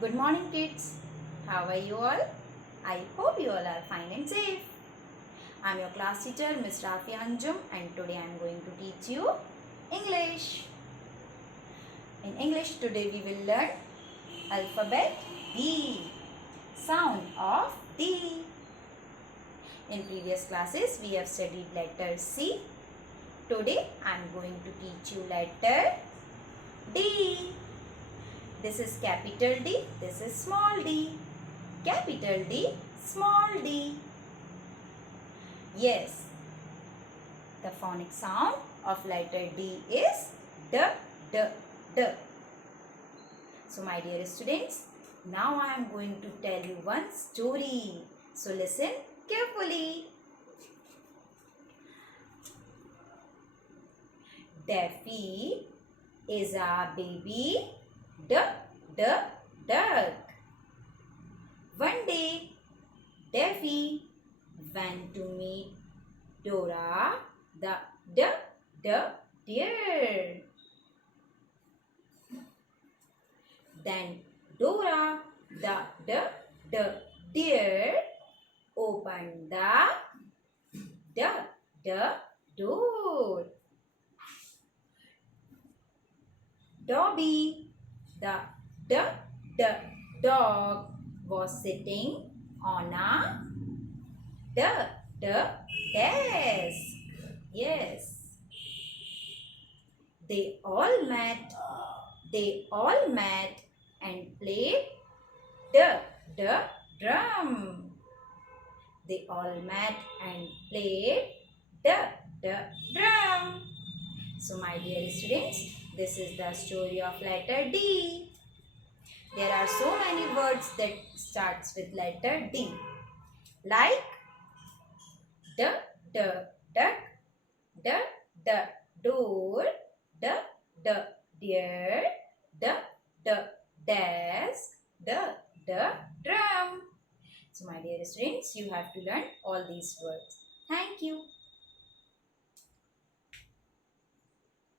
Good morning kids. How are you all? I hope you all are fine and safe. I am your class teacher Ms. Rafi Anjum and today I am going to teach you English. In English today we will learn alphabet D. Sound of D. In previous classes we have studied letter C. Today I am going to teach you letter D. This is capital D, this is small d. Capital D, small d. Yes, the phonic sound of letter D is D, D, D. So my dear students, now I am going to tell you one story. So listen carefully. Daffy is a baby duck. One day, Daffy went to meet Dora the deer. Then Dora the deer opened the door. Dobby the dog was sitting on a desk. Yes. They all met and played the drum. They all met and played the drum. So my dear students, this is the story of letter D. There are so many words that starts with letter D. Like duck, the door, the deer, the desk, the drum. So my dear students, you have to learn all these words. Thank you.